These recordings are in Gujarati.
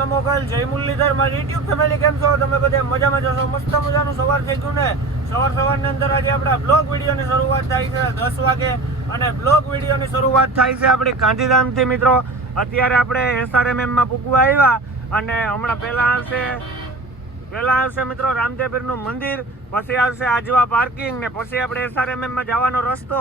જય મોગલ, જય મુરલીધર, મારી યુટ્યુબ ફેમિલી કેમ છો? તમે બધા મજામાં જશો? મસ્ત મજાનું સવાર થઈ ગયું ને. સવારની અંદર આજે આપણા બ્લોગ વિડીયોની શરૂઆત થાય છે 10 વાગે અને બ્લોગ વિડીયોની શરૂઆત થાય છે આપણી ગાંધીધામથી મિત્રો. અત્યારે આપણે SRMM માં પૂગવા આવ્યા અને હમણાં પહેલા આવશે મિત્રો રામદેવપીરનું મંદિર, પછી આવશે આજવા પાર્કિંગ ને પછી આપણે SRMM માં જવાનો રસ્તો.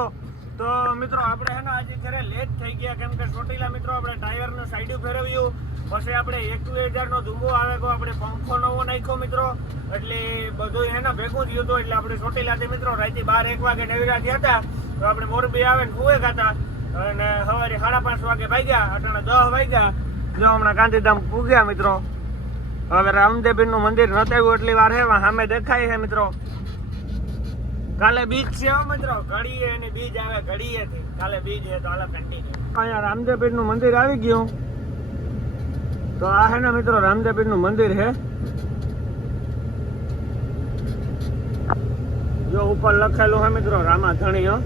તો મિત્રો આપણે હે ને આજે ઘરે લેટ થઈ ગયા કેમ કે ચોટીલા મિત્રો આપણે ટાયરનું સાઈડ ફેરવ્યું, પછી આપણે 21,000નો ધુંબો આવે તો આપણે પંખો નવો નાખ્યો મિત્રો, એટલે બધું હે ને ભેગું થયું હતું. એટલે આપણે ચોટીલાથી મિત્રો રાતે 12-1 વાગે નવીરા થયા હતા, તો આપણે મોરબી આવે ને કુએ ગાતા અને સવારે 5:30 વાગે ભાગ્યા, અટાણે 10 વાગ્યા. જો હમણાં ગાંધીધામ પૂગ્યા મિત્રો. હવે રામદેવપીરનું મંદિર નતાવ્યું એટલી વાર હે, સામે દેખાય છે મિત્રો. કાલે બીજ છે મિત્રો, ઘડીએ અને બીજ આવે ઘડીએથી. કાલે બીજ છે તો હાલ કન્ટિન્યુ. અહીંયા રામદેવપીરનું મંદિર આવી ગયું. તો આ હે ને મિત્રો રામદેવપીરનું મંદિર છે. જો ઉપર લખેલું છે મિત્રો રામા ધણી.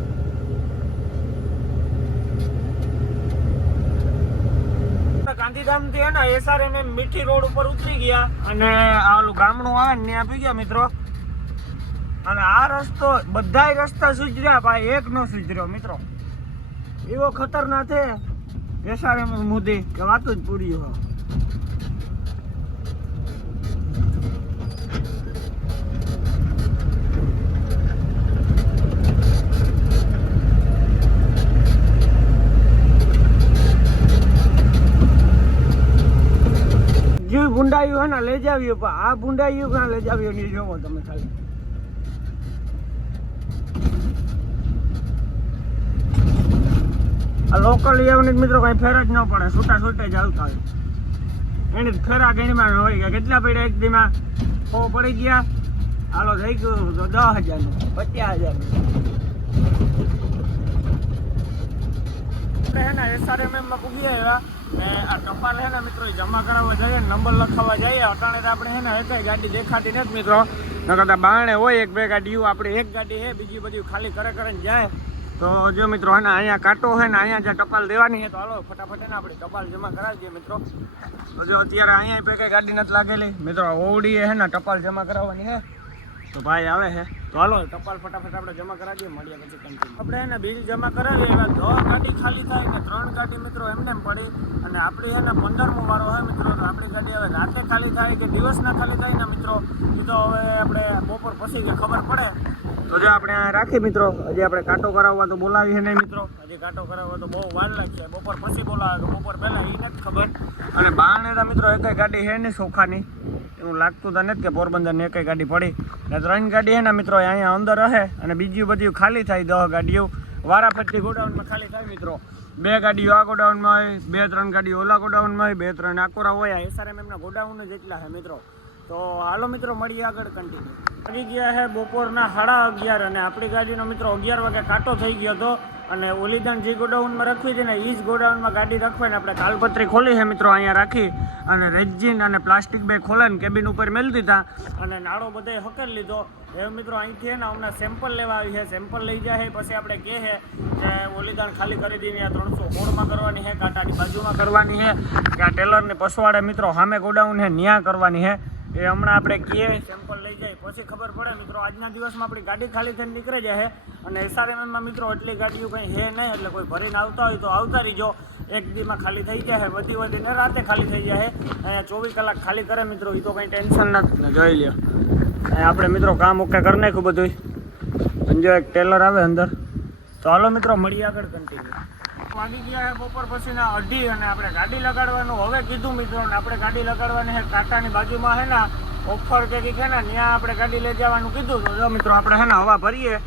ગાંધીધામ થી હે ને SRMM મીઠી રોડ ઉપર ઉતરી ગયા અને આ ઓલું ગામડું આવે ને ત્યાં પી ગયા મિત્રો. અને આ રસ્તો બધાય રસ્તા સુધર્યા ભાઈ, એક નો સુધર્યો મિત્રો. એવો ખતરનાક છે SRMM મોદી કે વાત જ પૂરી હોય. જે ભૂંડાયું હે ને લઈ જાવ્યું, પણ આ ભૂંડાયું ક્યાં લઈ જાવ્યું નહીં જોવો તમે ખાલી. આ લોકલ એવની મિત્રો કઈ ફેર જ ન પડે, છૂટા છૂટે જ આવતા હોય. એની ફેરા ગણીમાં હોય ગયા કેટલા પડ્યા એક દીમાં 100 પડી ગયા. હાલો થઈ ગયું તો 10,000નું 50,000. આપણે હે ને SRMM માં પૂગી આવ્યા ને આ ટપાલ હે ને મિત્રો જમા કરાવવા જઈએ, નંબર લખાવવા જઈએ. અટાણે તો આપણે હે ને એક ગાડી દેખાતી નથી મિત્રો, નકર બારણે હોય 1-2 ગાડીઓ. આપણે એક ગાડી હે, બીજી બધી ખાલી કરે જાય. તો જો મિત્રો હે ને અહીંયા કાંટો છે ને અહીંયા જે ટપાલ દેવાની છે, તો હાલો ફટાફટ ને આપણે ટપાલ જમા કરાવી દઈએ મિત્રો. તો જો અત્યારે અહીંયા કઈ ગાડી નથી લાગેલી મિત્રો, ઓવડી હે ને ટપાલ જમા કરાવવાની છે. તો ભાઈ આવે છે તો હાલો ટપાલ ફટાફટ આપણે જમા કરાવી દઈએ, મળીએ પછી કન્ટિન્યુ. આપણે એને બિલ જમા કરાવીએ એવા 10 ગાડી ખાલી થાય ને 3 ગાડી મિત્રો એમને પડી. અને આપણી એને 15મો વારો હોય મિત્રો, તો આપણી ગાડી હવે રાતે ખાલી થાય કે દિવસના ખાલી થાય ને મિત્રો, એ તો હવે આપણે બપોર પછી કે ખબર પડે. તો જો આપણે આ રાખી મિત્રો, હજી આપણે કાંટો કરાવવા તો બોલાવી છે નહીં મિત્રો, હજી કાંટો કરાવવા તો બહુ વાર લાગશે. બપોર પછી બોલાવે તો બપોર પહેલાં એ નથી ખબર. અને બારણે મિત્રો એકેય ગાડી છે નહીં ચોખાની, એવું લાગતું તો નથી કે પોરબંદરની એકેય ગાડી પડી. ને 3 ગાડી છે ને મિત્રો અહીંયા અંદર રહે અને બીજી બધી ખાલી થાય 10 ગાડીઓ વારાફરતી ગોડાઉનમાં ખાલી થાય મિત્રો. 2 ગાડીઓ આ ગોડાઉનમાં હોય, 2-3 ગાડીઓ ઓલા ગોડાઉનમાં હોય, 2-3 આકોરા હોય. SRMM ગોડાઉન જ એટલા છે મિત્રો. તો હાલો મિત્રો મળીએ આગળ કન્ટિન્યુ. આવી ગયા છે બપોરના 11:30 અને આપણી ગાડીનો મિત્રો 11 વાગે કાંટો થઈ ગયો હતો. અને ઓલીદાન જે ગોડાઉનમાં રાખવી હતી ને એ જ ગોડાઉનમાં ગાડી રાખવાને આપણે કાલપત્રી ખોલી છે મિત્રો. અહીંયા રાખી અને રેજીન અને પ્લાસ્ટિક બેગ ખોલાઈને કેબિન ઉપર મેળી દીધા અને નાળો બધાય હકેલી લીધો. એ મિત્રો અહીંથી ને હમણાં સેમ્પલ લેવા આવી છે, સેમ્પલ લઈ જાય પછી આપણે કહે છે કે ઓલીદાન ખાલી કરી દઈને 316માં કરવાની છે, કાંટાની બાજુમાં કરવાની છે કે આ ટેલરની પસવાડે મિત્રો સામે ગોડાઉન છે ન્યા કરવાની છે. એ હમણાં આપણે કહીએ સેમ્પલ લઈ જાય પછી ખબર પડે મિત્રો. આજના દિવસમાં આપણી ગાડી ખાલી થઈને નીકળી જાય અને SRMMમાં મિત્રો એટલી ગાડીઓ કંઈ છે નહીં, એટલે કોઈ ભરીને આવતા હોય તો આવતા રહીજો. એક દીમાં ખાલી થઈ જાય, વધીને રાતે ખાલી થઈ જાય. અહીંયા 24 કલાક ખાલી કરે મિત્રો, એ તો કંઈ ટેન્શન નથી. જોઈ લ્યો આપણે મિત્રો કામ ઓકે કરી નાખ્યું બધું. જો એક ટેલર આવે અંદર. તો હાલો મિત્રો મળીએ આગળ કન્ટિન્યુ. વાગી ગયા છે બપોર પછીના 2:30 અને આપણે ગાડી લગાડવાનું હવે કીધું મિત્રો. ને આપણે ગાડી લગાડવાની છે કાંટાની બાજુમાં છે ને ઓફર કે કંઈક છે ને ત્યાં આપણે ગાડી લઈ જવાનું કીધું. તો જો મિત્રો આપણે છે ને હવા ભરીએ,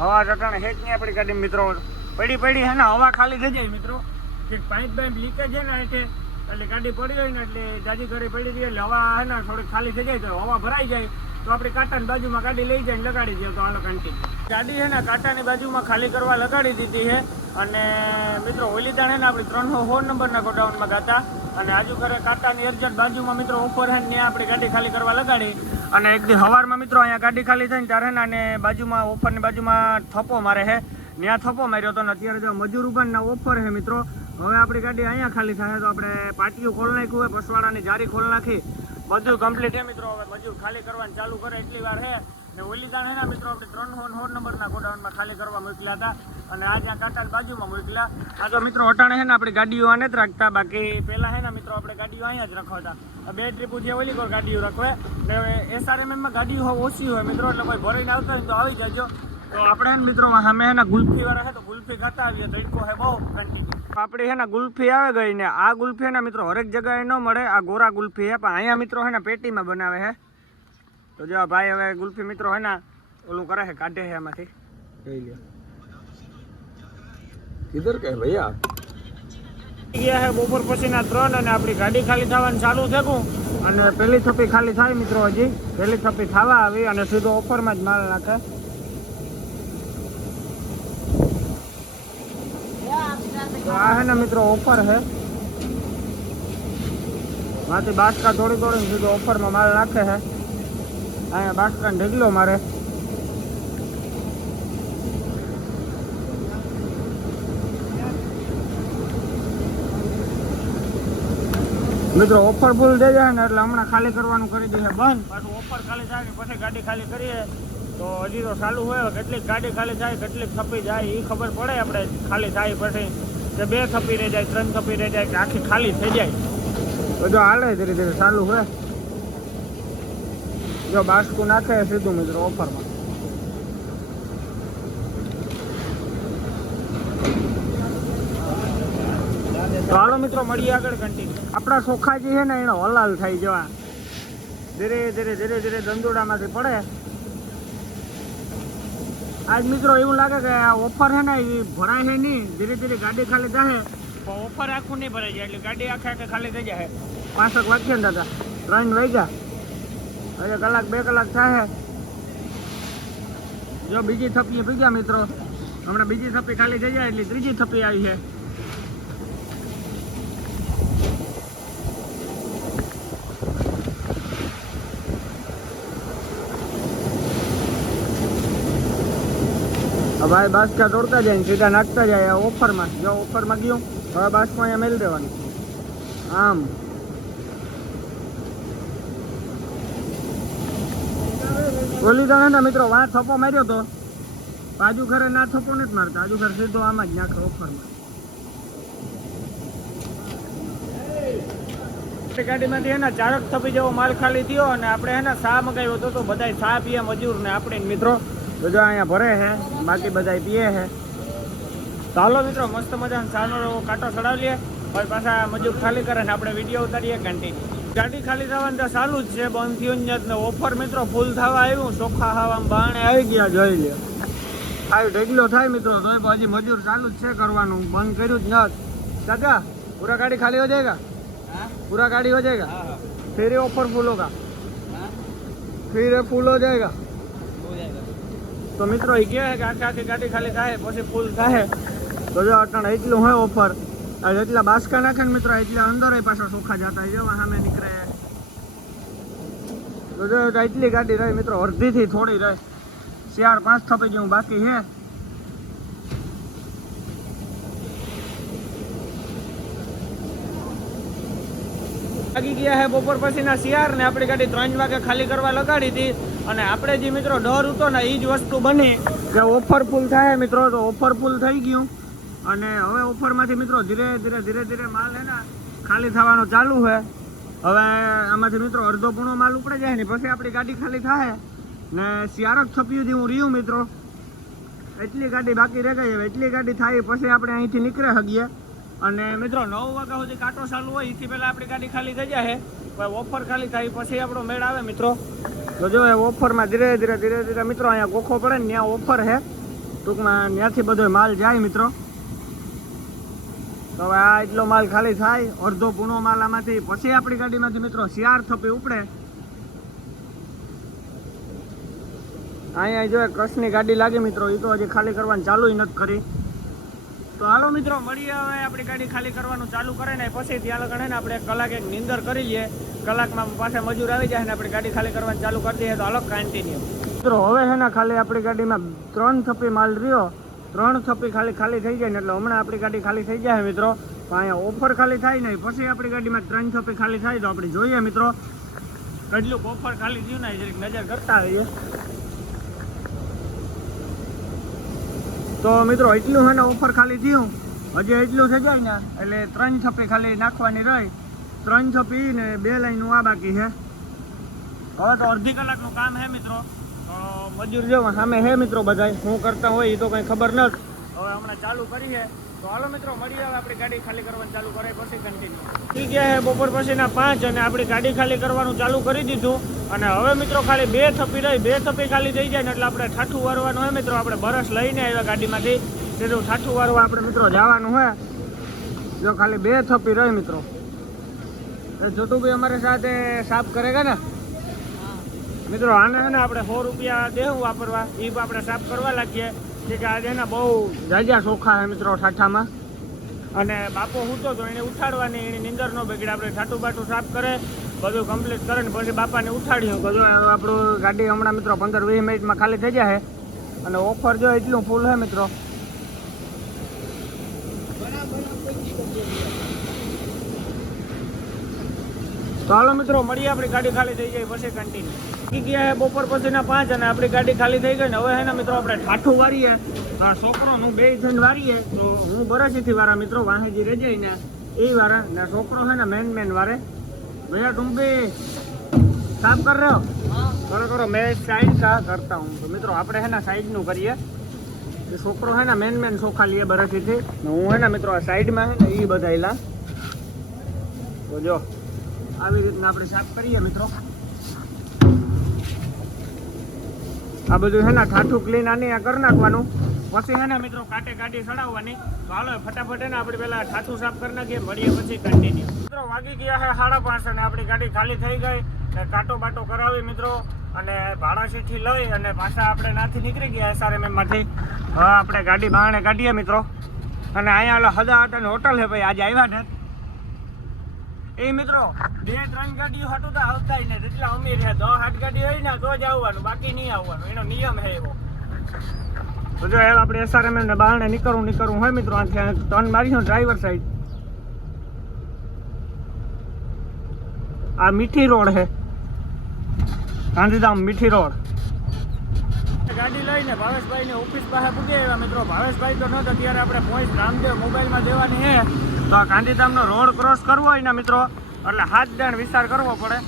હવા ચટાણે હેક નહીં આપણી ગાડી મિત્રો પડી છે ને હવા ખાલી થઈ જાય મિત્રો. કે પાઇપ લીકેજ છે ને એટલે ગાડી પડી હોય ને એટલે જાજી ઘરે પડી જાય એટલે હવા છે ને થોડીક ખાલી થઈ જાય, તો હવા ભરાઈ જાય તો આપણે કાંટાની બાજુમાં ગાડી લઈ જાય લગાડી દઈએ. તો હાલો કન્ટિન્યુ. ગાડી છે ને કાંટાની બાજુમાં ખાલી કરવા લગાડી દીધી છે. અને મિત્રો ઓલીદાણ છે ને આપણે 316 નંબરના ગોડાઉનમાં ગાતા અને આજુ ઘરે કાંટાની અર્જન્ટ બાજુમાં મિત્રો ઓફર છે ને ત્યાં આપણી ગાડી ખાલી કરવા લગાડી. અને એક દી સવારમાં મિત્રો અહીંયા ગાડી ખાલી થઈને ત્યારે ને અને બાજુમાં ઓફરની બાજુમાં થપ્પો મારે છે, ત્યાં થપ્પો માર્યો હતો. અને અત્યારે જો મજૂર ઉભાનના ઓફર છે મિત્રો, હવે આપણી ગાડી અહીંયા ખાલી થાય તો આપણે પાટિયું ખોલ નાખ્યું હોય, પસવાડાની જારી ખોલ નાખી, બધું કમ્પ્લીટ છે મિત્રો. હવે મજૂર ખાલી કરવાનું ચાલુ કરે એટલી વાર છે ને ઓલી દાણ હે ને મિત્રો આપણે 3 નંબરના ગોડાઉનમાં ખાલી કરવા મોકલ્યા હતા અને આ જ્યાં કાંટાની બાજુમાં મોકલ્યા. આ તો મિત્રો અટાણે છે ને આપણી ગાડીઓ આને જ રાખતા, બાકી પહેલાં છે ને મિત્રો આપણે ગાડીઓ અહીંયા જ રખવાતા. 2 ટ્રીપો જે ઓલી કોર ગાડીઓ રખવે ને SRMમાં ગાડીઓ ઓછી હોય મિત્રો, એટલે કોઈ ભરીને આવતા હોય તો આવી જજો. તો આપણે ને મિત્રો સામે છે ને ગુલ્ફી વાળા છે તો ગુલ્ફી ખાતા આવીએ. તડકો છે બહુ કન્ટિન્યુ. આપણી છે ને ગુલ્ફી આવે ગઈ ને આ ગુલ્ફી ને મિત્રો હરેક જગ્યાએ ન મળે. આ ગોરા ગુલ્ફી છે પણ અહીંયા મિત્રો છે ને પેટીમાં બનાવે છે. તો જો ભાઈ હવે ગુલ્ફી મિત્રો હે ને ઓલું કરે છે, કાઢે છે એમાંથી. જોઈ લ્યો કિધર કે ભૈયા ગયા છે બપોર પછીના 3 અને આપણી ગાડી ખાલી થવાનું ચાલુ થયું અને પહેલી થપ્પી ખાલી થાય મિત્રો. હજી પહેલી થપ્પી થવા આવી અને સીધો ઓફરમાં જ માલ નાખે. તો આ હે ને મિત્રો ઓફર છે, માંથી બાસકા દોડીને સીધો ઓફરમાં માલ નાખે છે. અહીંયા બાસકાને ઢગલો મારે. મિત્રો ઓફર ફૂલ થઈ જાય ને એટલે હમણાં ખાલી કરવાનું કરી દે બંધ. પાછું ઓફર ખાલી થાય ને પછી ગાડી ખાલી કરીએ તો હજી તો ચાલુ હોય. કેટલીક ગાડી ખાલી થાય, કેટલીક થપ્પી જાય એ ખબર પડે આપણે. ખાલી થાય પછી કે 2 થપ્પી રહી જાય, 3 થપ્પી રહી જાય કે આખી ખાલી થઈ જાય તો જો હાલે ધીરે ધીરે ચાલુ હોય. જો બાસકું નાખે સીધું મિત્રો ઓફરમાં. તો હાલો મિત્રો મળીએ આગળ કન્ટિન્યુ. આપણા સોખાજી છે ને એનો હલાલ થાય જવા ધીરે ધીરે દંદોડામાંથી પડે. આજ મિત્રો એવું લાગે કે આ ઓફર છે ને એ ભરાય છે નહીં, ધીરે ધીરે ગાડી ખાલી થાય પણ ઓફર આખું નહીં ભરાઈ જાય એટલે ગાડી આખે ખાલી થઈ જાય. 5 વાગ્યા ને દાદા 3 વાગ્યા, હવે કલાક 2 કલાક થાય. જો બીજી થપ્પી પી ગયા મિત્રો, હમણાં બીજી થપ્પી ખાલી થઈ જાય એટલે ત્રીજી થપ્પી આવી છે. ભાઈ બાસકા તોડતા જાય સીધા નાખતા જાય ઓફરમાં. જો ઓફરમાં ગયું હવે બાસકો અહીંયા મેળ દેવાનું આમ. ઓલી દાણા મિત્રો વાં થપ્પો માર્યો તો બાજુ ઘરે ના થપ્પો નથી મારતા, બાજુ ઘર સીધો આમાં જ નાખે ઓફરમાં. ગાડીમાંથી એના 4 થપ્પી જેવો માલ ખાલી થયો અને આપણે એના ચા મગાવ્યો હતો તો બધા ચા પીએ મજૂર ને આપણે મિત્રો. તો જો અહીંયા ભરે છે, બાકી બધા પીએ છે. ચાલો મિત્રો મસ્ત મજાનો ચાનો કાંટો ચડાવીએ, પછી પાછા મજૂર ખાલી કરે ને આપણે વિડીયો ઉતારીએ કન્ટિન્યુ. ગાડી ખાલી થવાનું તો ચાલુ જ છે, બંધ થયું જ ને ઓફર મિત્રો ફૂલ થવા આવ્યું. ચોખ્ખા હવામાં બાણે આવી ગયા જોઈ લે. આવી ઢગલો થાય મિત્રો તો હજી મજૂર ચાલુ જ છે કરવાનું, બંધ કર્યું જ નથી. ચાચા પૂરા ગાડી ખાલી હો જાયગા? पूरा गाड़ी हो जाएगा? फिर ये ऑफर फुल होगा? फिर ये फुल हो जाएगा? तो मित्रों ये क्या है कि आखी गाड़ी खाली थाय પછી ફૂલ થાય તો જો અટણ એટલું હોય ઓફર. એટલા બાસકા નાખે ને મિત્રો એટલા અંદર પાછા ચોખા જતા જો સામે નીકળે. તો જો એટલી ગાડી રહી મિત્રો, અડધી થી થોડી રહી, 4-5 થપ્પી જેવું બાકી છે. લાગી ગયા છે બપોર પછીના શિયાર ને આપણી ગાડી 3 વાગે ખાલી કરવા લગાડી હતી અને આપણે જે મિત્રો ડર હતો ને એ જ વસ્તુ બની કે ઓફર ફૂલ થાય મિત્રો. તો ઓફર ફૂલ થઈ ગયું અને હવે ઓફરમાંથી મિત્રો ધીરે ધીરે માલ હે ને ખાલી થવાનો ચાલુ છે. હવે આમાંથી મિત્રો અડધો પૂણો માલ ઉપડે જાય ને પછી આપણી ગાડી ખાલી થાય ને શિયાર જ થપ્યું હું રહ્યું મિત્રો. એટલી ગાડી બાકી રહી ગઈ, એટલી ગાડી થાય પછી આપણે અહીંથી નીકળે શકીએ. અને મિત્રો 9 વાગ્યા સુધી કાંટો ચાલુ હોય એથી પહેલાં આપણી ગાડી ખાલી થઈ જાય. ઓફર ખાલી થાય પછી આપણો મેળ આવે મિત્રો. તો જો ઓફરમાં ધીરે ધીરે મિત્રો અહીંયા ગોખો પડે ને ત્યાં ઓફર છે, ટૂંકમાં ત્યાંથી બધો માલ જાય મિત્રો. તો હવે આ એટલો માલ ખાલી થાય, અડધો પૂણો માલ આમાંથી પછી આપણી ગાડીમાંથી મિત્રો 4 થપ્પી ઉપડે. અહીંયા જો કચ્છની ગાડી લાગી મિત્રો, એ તો હજી ખાલી કરવાનું ચાલુ નથી કરી. તો હાલો મિત્રો મળીએ હવે આપણી ગાડી ખાલી કરવાનું ચાલુ કરે ને પછી ત્યાં લગણ ને આપણે કલાક એક નીંદર કરી લઈએ. કલાકમાં પાછા મજૂર આવી જાય ને આપણી ગાડી ખાલી કરવાનું ચાલુ કરી દઈએ. તો હાલો કન્ટિન્યુ મિત્રો. હવે છે ને ખાલી આપણી ગાડીમાં 3 થપ્પી માલ રહ્યો, 3 થપ્પી ખાલી થઈ જાય ને એટલે હમણાં આપણી ગાડી ખાલી થઈ જાય મિત્રો. તો અહીંયા ઓફર ખાલી થાય ને પછી આપણી ગાડીમાં 3 થપ્પી ખાલી થાય તો આપણે જોઈએ મિત્રો કેટલું ઓફર ખાલી થયું ને જરીક નજર કરતા રહીએ. તો મિત્રો એટલું હે ને ઓફર ખાલી થયું, હજી એટલું થઈ જાય ને એટલે 3 થપ્પી ખાલી નાખવાની રહી. 3 થપ્પી ને 2 લાઈનું આ બાકી છે. હવે તો અડધી કલાકનું કામ છે મિત્રો. મજૂર જો સામે હે મિત્રો બધા શું કરતા હોય એ તો કંઈ ખબર નથી. હવે હમણાં ચાલુ કરીએ તો હાલો મિત્રો મળીએ. હવે આપણી ગાડી ખાલી કરવાનું ચાલુ કરે પછી કન્ટિન્યુ થઈ ગયા છે બપોર પછીના 5 અને આપણી ગાડી ખાલી કરવાનું ચાલુ કરી દીધું. અને હવે મિત્રો ખાલી 2 થપ્પી રહી. 2 થપ્પી ખાલી થઈ જાય ને એટલે આપણે ઠાઠું વારવાનું હોય મિત્રો. આપણે બરસ લઈને આવ્યા ગાડીમાંથી સીધું ઠાઠું વારવા આપણે મિત્રો જવાનું હોય. જો ખાલી 2 થપ્પી રહી મિત્રો. छोटू भाई हमारे साथ साफ करेगा ना मित्रों. आने है ना આપણે 100 રૂપિયા દેવું વાપરવા એ આપણે સાફ કરવા લાગીએ કે આજે ને બહુ જાજા સોખા છે મિત્રો ઠાઠામાં. અને બાપો હૂતો તો એને ઉઠાડવાની એની નીંદર નો બગડે. આપણે ઠાઠું બાઠું સાફ કરે બધું કમ્પ્લીટ કરે ને પછી બાપાને ઉઠાડ્યું. બધું આપણું ગાડી હમણાં મિત્રો 15-20 મિનિટમાં ખાલી થઈ જાય. અને ઓફર જો એટલું ફૂલ છે મિત્રો. તો હાલો મિત્રો મળીએ. આપણી ગાડી ખાલી થઈ જાય પછી કન્ટિન્યુ ગયા બપોર પછીના 5 અને આપણી ગાડી ખાલી થઈ ગઈ ને હવે હે ને મિત્રો આપણે ઠાઠું વારીએ. છોકરોનું 2 થઈને વારીએ. તો હું બરાસીથી વારા મિત્રો, વાહેજી રહી જાય ને એ વારા ને છોકરો છે ને મેન વારે. भैया तुम भी साफ कर रहे हो? करो मैं साइड का करता हूँ. तो મિત્રો આપણે હે ને સાઈડનું કરીએ. છોકરો હે ને મેન સોખા લઈએ બરાસીથી. હું હે ને મિત્રો આ સાઈડમાં હે ને એ બધાયલા. તો જો આવી રીતના આપણે સાફ કરીએ મિત્રો. આ બધું છે ને ઠાઠું ક્લીન આની આ કરી નાખવાનું. પછી છે ને મિત્રો કાંટે ગાડી સડાવવાની. તો હાલો ફટાફટ ને આપણે પેલા ઠાઠું સાફ કરી નાખીએ. મળીએ પછી કન્ટિન્યુ. મિત્રો વાગી ગયા છે 5:30 અને આપણી ગાડી ખાલી થઈ ગઈ. કાંટો બાટો કરાવી મિત્રો અને ભાડાસીથી લઈ અને પાછા આપણે નાથી નીકળી ગયા SRMM માંથી. હા આપણે ગાડી બહાને કાઢીએ મિત્રો. અને અહીંયા હદા હતા ને હોટલ છે ભાઈ આજે આવ્યા ને એ મિત્રો 2-3 ગાડીઓ હતું તો આવતા ને જેટલા અમીર છે 10-8 ગાડી હોય ને તો જ આવવાનું, બાકી નહીં આવવાનું. એનો નિયમ છે એવો. તો જો આપણે SRMM ને બહાને નીકળવું હોય મિત્રો. આથી ટર્ન મારીશું ડ્રાઈવર સાઈડ. આ મીઠી રોડ છે, ગાંધીધામ મીઠી રોડ. ગાડી લઈને ભાવેશભાઈ ની ઓફિસ પાસે પૂગી આવ્યા મિત્રો. ભાવેશભાઈ તો નહોતા ત્યારે આપણે પોઈન્ટ રામદેવ મોબાઈલમાં દેવાની છે. તો આ ગાંધીધામનો રોડ ક્રોસ કરવો હોય ને મિત્રો એટલે 7 દાણ વિસ્તાર કરવો પડે.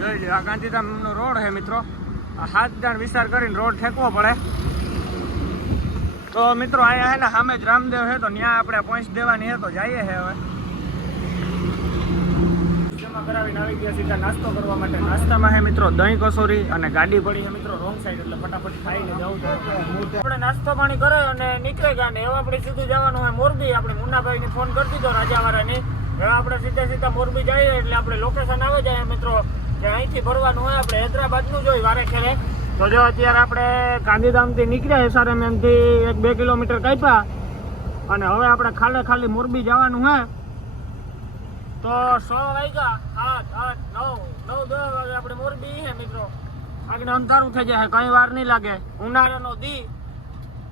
જોઈ લો આ ગાંધીધામનો રોડ છે મિત્રો. આ 7 દાણ વિસ્તાર કરીને રોડ ઠેકવો પડે. તો મિત્રો અહીંયા છે ને સામે જ રામદેવ છે તો ત્યાં આપણે પોઈન્ટ દેવાની છે. તો જઈએ છે હવે. જમા કરાવીને આવી ગયા સીધા નાસ્તો કરવા માટે. નાસ્તામાં છે મિત્રો દહીં કસોરી અને ગાડી પડી છે મિત્રો રોંગ સાઈડ એટલે ફટાફટ ખાઈને જવું છે. આપણે નાસ્તો પાણી કરે અને નીકળે ગયા ને એવા આપણે સીધું જવાનું હોય મોરબી. આપણે મુન્નાભાઈને ફોન કરી દીધો રાજાવાળાને. હવે આપણે સીધા મોરબી જઈએ એટલે આપણે લોકેશન આવે જાય મિત્રો કે અહીંથી ભરવાનું હોય. આપણે હૈદરાબાદનું જોઈ વારે ખેરે. તો જો અત્યારે આપણે ગાંધીધામથી નીકળ્યા SRMMથી 1-2 કિલોમીટર કાપ્યા અને હવે આપણે ખાલી મોરબી જવાનું હોય. તો 100 વાગ્યા 8, 9, 10 વાગે આપણે મોરબી છે મિત્રો. આગળ અંધારું થઈ જાય, કઈ વાર નહીં લાગે. ઉનાળાનો દી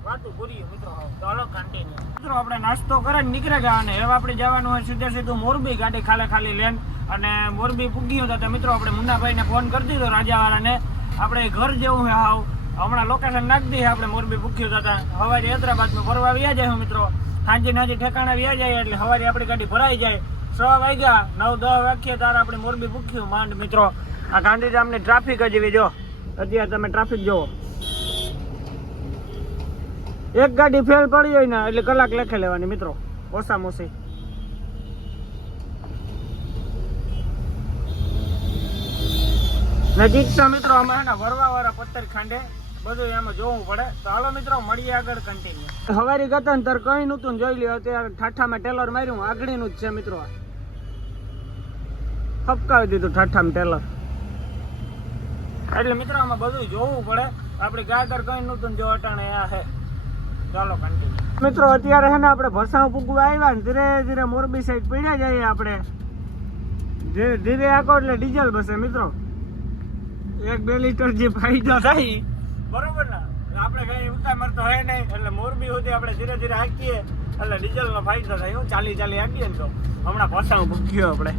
વાતું પૂરી મિત્રો. ચાલો કન્ટિન્યુ. મિત્રો આપણે નાસ્તો કરીને નીકળે ગયા અને હવે આપણે જવાનું હોય સીધું મોરબી ગાડી ખાલી લેન. અને મોરબી પૂગ્યું હતા મિત્રો આપણે મુન્નાભાઈને ફોન કરી દીધો રાજાવાળાને. આપણે ઘર જેવું છે હાવ. હમણાં લોકેશન નાખી દઈએ. આપણે મોરબી પૂગ્યું હતા સવારે હૈદરાબાદમાં ફરવા વ્યા જાય મિત્રો. સાંજે ઠેકાણા વ્યા જાય એટલે સવારે આપણી ગાડી ભરાઈ જાય. 6 વાગ્યા 9-10 વાગ્યે તારે આપણે મોરબી પૂગ્યું માંડ મિત્રો. આ ગાંધીધામની ટ્રાફિક જેવી જો અત્યારે તમે ટ્રાફિક જોવો. એક ગાડી ફેલ પડી હોય ને એટલે કલાક લેખે લેવાની મિત્રો ઓછામાં ઓછી. નજીક તો મિત્રો અમે છે ને વરવાવાળા પથ્થર ખાંડે બધું એમાં જોવું પડે. તો હાલો મિત્રો મળીએ આગળ કન્ટિન્યુ. હવારી ગતા ને તાર કઈ નતું જોઈ લ્યો. અત્યારે ઠાઠામાં ટેલર માર્યું આગળનું જ છે મિત્રો. ફપકાવી દીધું ઠાઠામાં ટેલર. એટલે મિત્રો આમાં બધું જોવું પડે. આપણી ગાગર કઈ નતું જો અટાણે આ છે. ચાલો કન્ટિન્યુ. મિત્રો અત્યારે છે ને આપણે ભસાવ પૂગવા આવ્યા ને ધીરે ધીરે મોરબી સાઈડ પડ્યા જઈએ. આપણે ધીરે આખો એટલે ડીઝલ બસે મિત્રો. 1-2 લીટર જે ફાયદો થાય બરોબર ને. આપણે કઈ ઉતાર મળતો હોય નહીં એટલે મોરબી સુધી આપણે ધીરે હાકીએ એટલે ડીઝલનો ફાયદો થાય. હું ચાલી આવીએ ને તો હમણાં પાછા ભૂગ્યો આપણે